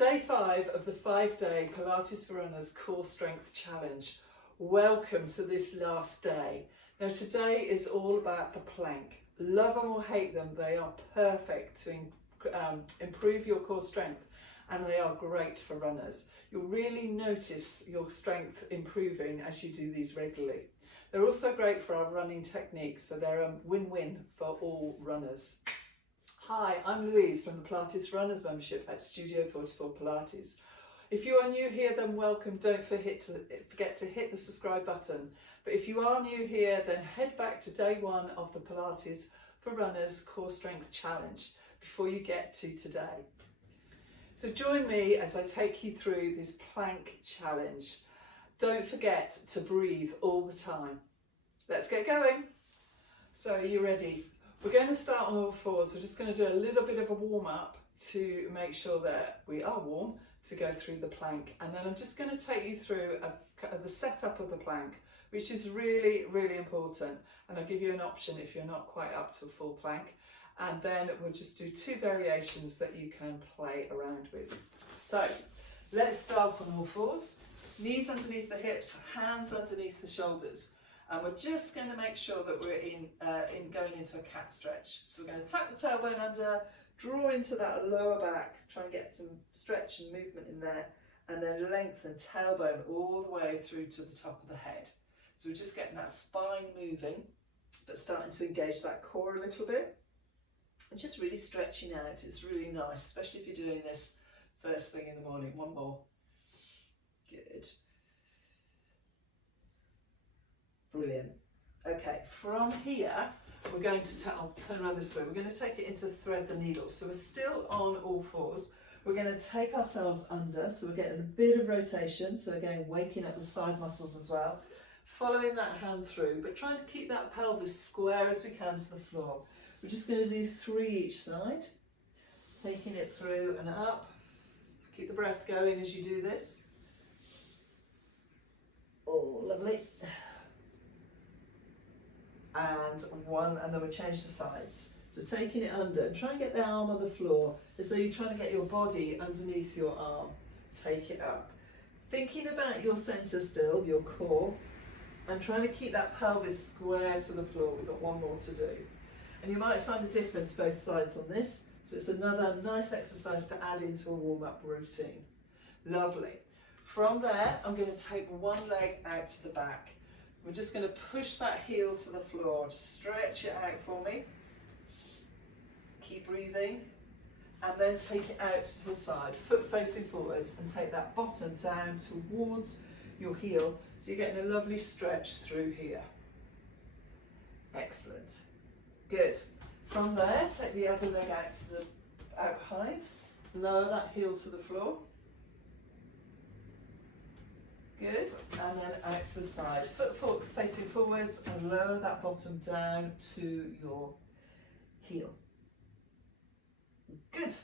Day 5 of the 5-day Pilates for Runners Core Strength Challenge. Welcome to this last day. Now today is all about the plank. Love them or hate them, they are perfect to improve your core strength, and they are great for runners. You'll really notice your strength improving as you do these regularly. They're also great for our running techniques, so they're a win-win for all runners. Hi, I'm Louise from the Pilates Runners membership at Studio 44 Pilates. If you are new here, then welcome. Don't forget to hit the subscribe button. But if you are new here, then head back to day 1 of the Pilates for Runners Core Strength Challenge before you get to today. So join me as I take you through this plank challenge. Don't forget to breathe all the time. Let's get going. So are you ready? We're going to start on all fours. We're just going to do a little bit of a warm up to make sure that we are warm to go through the plank. And then I'm just going to take you through the setup of the plank, which is really, really important. And I'll give you an option if you're not quite up to a full plank. And then we'll just do 2 variations that you can play around with. So let's start on all fours. Knees underneath the hips, hands underneath the shoulders. And we're just going to make sure that we're going into a cat stretch. So we're going to tuck the tailbone under, draw into that lower back, try and get some stretch and movement in there, and then lengthen tailbone all the way through to the top of the head. So we're just getting that spine moving, but starting to engage that core a little bit. And just really stretching out. It's really nice, especially if you're doing this first thing in the morning. One more. Good. Brilliant. Okay, from here, we're going to, I'll turn around this way, we're going to take it into thread the needle. So we're still on all fours. We're going to take ourselves under, so we're getting a bit of rotation. So again, waking up the side muscles as well. Following that hand through, but trying to keep that pelvis square as we can to the floor. We're just going to do 3 each side. Taking it through and up. Keep the breath going as you do this. Oh, lovely. And 1, and then we change the sides. So taking it under, and try and get the arm on the floor, as though you're trying to get your body underneath your arm. Take it up. Thinking about your centre still, your core, and trying to keep that pelvis square to the floor. We've got 1 more to do. And you might find the difference both sides on this. So it's another nice exercise to add into a warm-up routine. Lovely. From there, I'm going to take 1 leg out to the back. We're just going to push that heel to the floor. Just stretch it out for me. Keep breathing. And then take it out to the side, foot facing forwards, and take that bottom down towards your heel. So you're getting a lovely stretch through here. Excellent. Good. From there, take the other leg out behind. Lower that heel to the floor. Good, and then out to the side. Foot facing forwards and lower that bottom down to your heel. Good.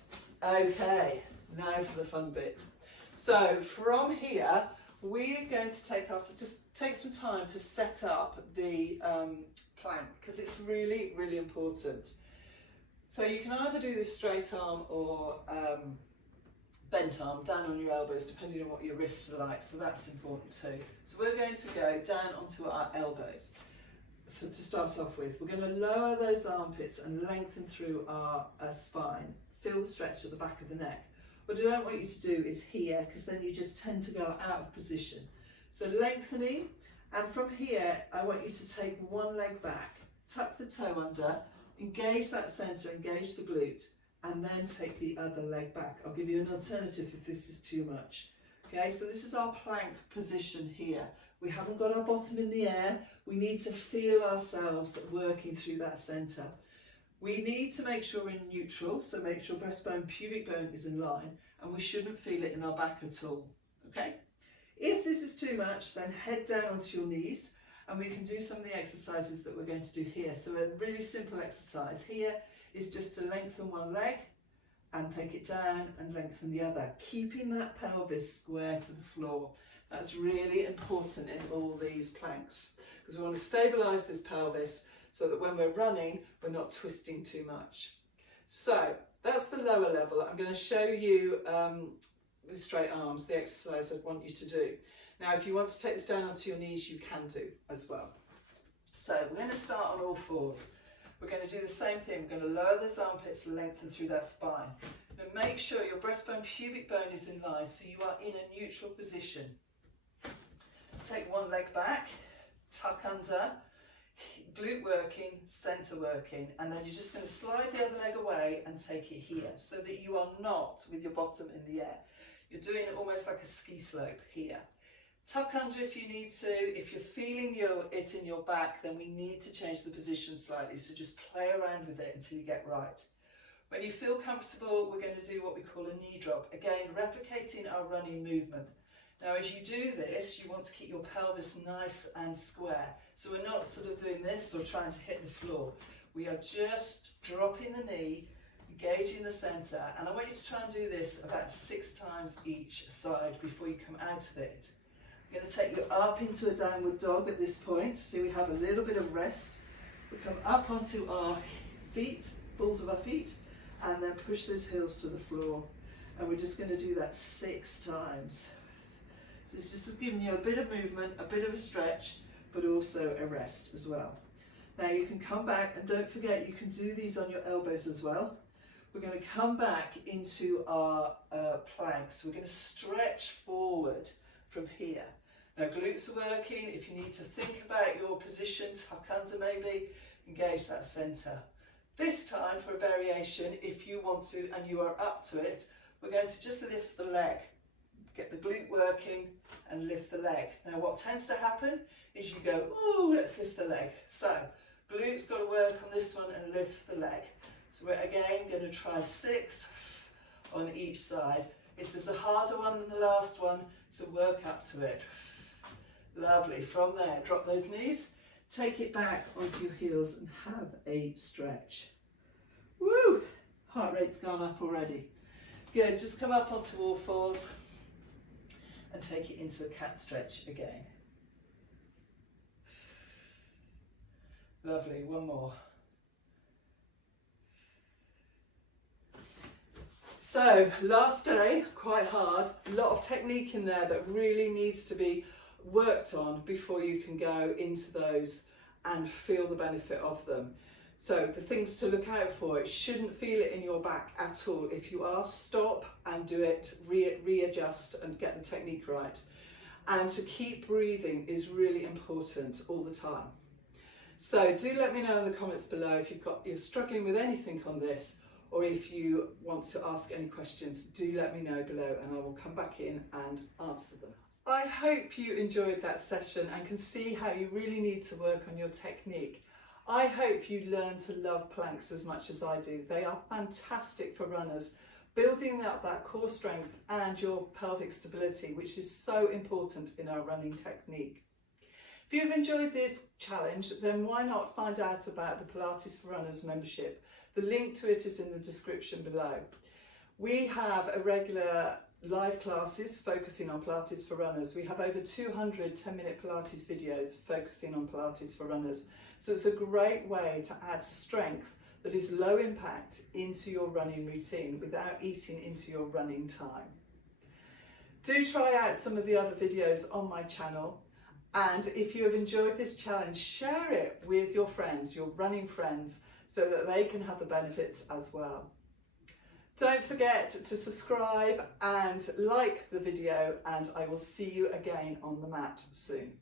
Okay, now for the fun bit. So from here, we're going to just take some time to set up the plank, because it's really, really important. So you can either do this straight arm or bent arm, down on your elbows, depending on what your wrists are like, so that's important too. So we're going to go down onto our elbows to start off with. We're going to lower those armpits and lengthen through our spine. Feel the stretch at the back of the neck. What I don't want you to do is here, because then you just tend to go out of position. So lengthening, and from here I want you to take 1 leg back, tuck the toe under, engage that centre, engage the glute, and then take the other leg back. I'll give you an alternative if this is too much. Okay, so this is our plank position here. We haven't got our bottom in the air. We need to feel ourselves working through that centre. We need to make sure we're in neutral, so make sure breastbone, pubic bone is in line, and we shouldn't feel it in our back at all. Okay? If this is too much, then head down onto your knees, and we can do some of the exercises that we're going to do here. So a really simple exercise here is just to lengthen 1 leg and take it down and lengthen the other, keeping that pelvis square to the floor. That's really important in all these planks, because we want to stabilise this pelvis so that when we're running, we're not twisting too much. So that's the lower level. I'm going to show you with straight arms, the exercise I'd want you to do. Now, if you want to take this down onto your knees, you can do as well. So we're going to start on all fours. We're going to do the same thing. We're going to lower those armpits, lengthen through that spine. Now make sure your breastbone, pubic bone is in line, so you are in a neutral position. Take one leg back, tuck under, glute working, centre working, and then you're just going to slide the other leg away and take it here, so that you are not with your bottom in the air. You're doing it almost like a ski slope here. Tuck under if you need to. If you're feeling it in your back, then we need to change the position slightly, so just play around with it until you get right. When you feel comfortable, we're going to do what we call a knee drop, again replicating our running movement. Now as you do this, you want to keep your pelvis nice and square, so we're not sort of doing this or trying to hit the floor. We are just dropping the knee, engaging the centre, and I want you to try and do this about 6 times each side before you come out of it. I'm going to take you up into a downward dog at this point, so we have a little bit of rest. We come up onto our feet, balls of our feet, and then push those heels to the floor. And we're just going to do that 6 times. So it's just giving you a bit of movement, a bit of a stretch, but also a rest as well. Now you can come back, and don't forget you can do these on your elbows as well. We're going to come back into our planks. We're going to stretch forward from here. Now glutes are working. If you need to think about your position, tuck under maybe, engage that centre. This time for a variation, if you want to and you are up to it, we're going to just lift the leg. Get the glute working and lift the leg. Now what tends to happen is you go, ooh, let's lift the leg. So glutes got to work on this one and lift the leg. So we're again going to try 6 on each side. This is a harder one than the last one, so work up to it. Lovely. From there, drop those knees, take it back onto your heels and have a stretch. Woo! Heart rate's gone up already. Good, just come up onto all fours and take it into a cat stretch again. Lovely, one more. So, last day, quite hard, a lot of technique in there that really needs to be worked on before you can go into those and feel the benefit of them. So the things to look out for, it shouldn't feel it in your back at all. If you are, stop and do it, readjust and get the technique right. And to keep breathing is really important all the time. So do let me know in the comments below if you're struggling with anything on this, or if you want to ask any questions, do let me know below and I will come back in and answer them. I hope you enjoyed that session and can see how you really need to work on your technique. I hope you learn to love planks as much as I do. They are fantastic for runners, building up that core strength and your pelvic stability, which is so important in our running technique. If you've enjoyed this challenge, then why not find out about the Pilates for Runners membership? The link to it is in the description below. We have a regular live classes focusing on Pilates for runners. We have over 200 10-minute Pilates videos focusing on Pilates for runners. So it's a great way to add strength that is low impact into your running routine without eating into your running time. Do try out some of the other videos on my channel, and if you have enjoyed this challenge, share it with your friends, your running friends, so that they can have the benefits as well. Don't forget to subscribe and like the video, and I will see you again on the mat soon.